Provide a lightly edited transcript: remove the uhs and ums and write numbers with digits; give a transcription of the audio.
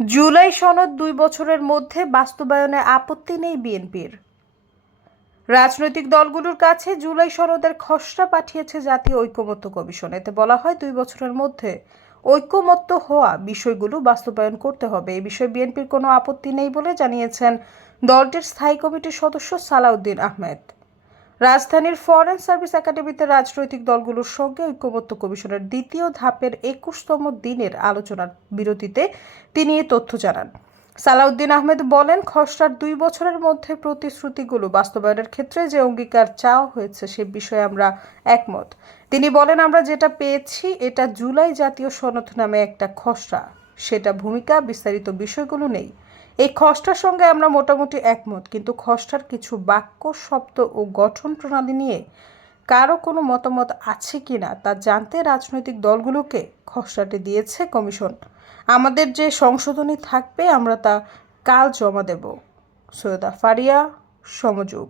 জুলাই সনদ ২ বছরের মধ্যে বাস্তবায়নে আপত্তি নেই বিএনপির। রাজনৈতিক দলগুলোর কাছে জুলাই সনদের খসড়া পাঠিয়েছে জাতীয় ঐকমত্য কমিশন। এতে বলা হয় ২ বছরের মধ্যে ঐকমত্য হওয়া বিষয়গুলো বাস্তবায়ন করতে হবে। এই বিষয়ে বিএনপির কোনো আপত্তি নেই বলে জানিয়েছেন দলটির স্থায়ী কমিটির সদস্য সালাউদ্দিন আহমেদ। রাজধানীর ফরেন সার্ভিস একাডেমিতে রাজনৈতিক দলগুলোর সঙ্গে ঐকমত্য কমিশনের দ্বিতীয় ধাপের ২১তম দিনের আলোচনার বিরতিতে তিনি এ তথ্য জানান। সালাউদ্দিন আহমেদ বলেন, খসড়ার ২ বছরের মধ্যে প্রতিশ্রুতিগুলো বাস্তবায়নের ক্ষেত্রে যে অঙ্গীকার চাওয়া হয়েছে সে বিষয়ে আমরা একমত। তিনি বলেন, আমরা যেটা পেয়েছি এটা জুলাই জাতীয় সনদ নামে একটা খসড়া, সেটা ভূমিকা বিস্তারিত বিষয়গুলো নেই। এই খসড়ার সঙ্গে আমরা মোটামুটি একমত, কিন্তু খসড়ার কিছু বাক্য, শব্দ ও গঠন প্রণালী নিয়ে কারো কোনো মতামত আছে কিনা তা জানতে রাজনৈতিক দলগুলোকে খসড়াটি দিয়েছে কমিশন। আমাদের যে সংশোধনী থাকবে আমরা তা কাল জমা দেব। সৈয়দা ফারিয়া, সমযোগ।